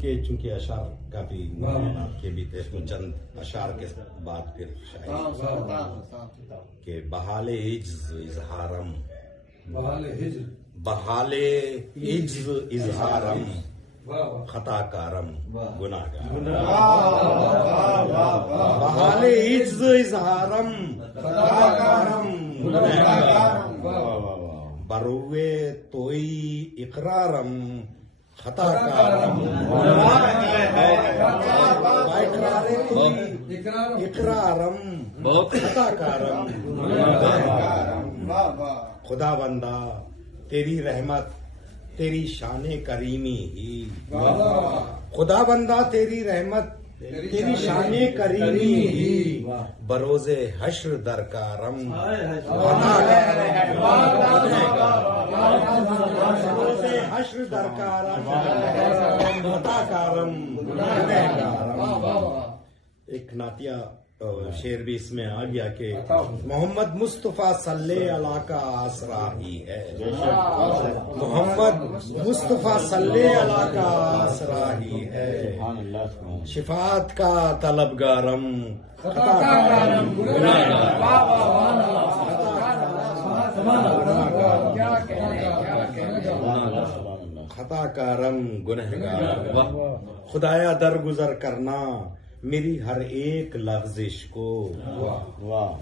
کہ چونکہ اشعار کافی آپ کے بھی تھے، اس کو چند اشعار کے بعد پھر شاعری کہ بحال عجز اظہارم، بحال عجز اظہارم، خطا کارم گناہگارم، بحال عجز اظہارم، خطا کارم گناہگارم، بروئے توئی اقرارم، خطا کارم، اقرارم خطا کارم، خدا بندہ تیری رحمت تیری شان کریمی ہی، خدا بندہ تیری رحمت تیری شان کریمی ہی، بروز حشر درکارم، بروز حشر درکارم، خطا کارم گنہگارم۔ ایک نعتیہ شعر بھی اس میں آ گیا کہ محمد مصطفیٰ صلی اللہ کا آسرا ہی ہے، محمد مصطفیٰ صلی اللہ کا آسرا ہی ہے، شفاعت کا طلبگارم، خطا کارم خطا کارم گنہگارم، خدایا درگزر کرنا میری ہر ایک لفظش کو،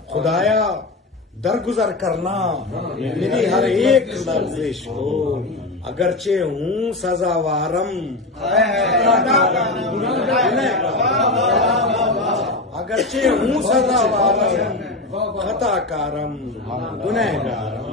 خدایا درگزر کرنا میری ہر ایک لفظش کو، اگرچہ ہوں سزاوارم، اگرچہ ہوں سزاوارم، خطا کارم گنہگارم۔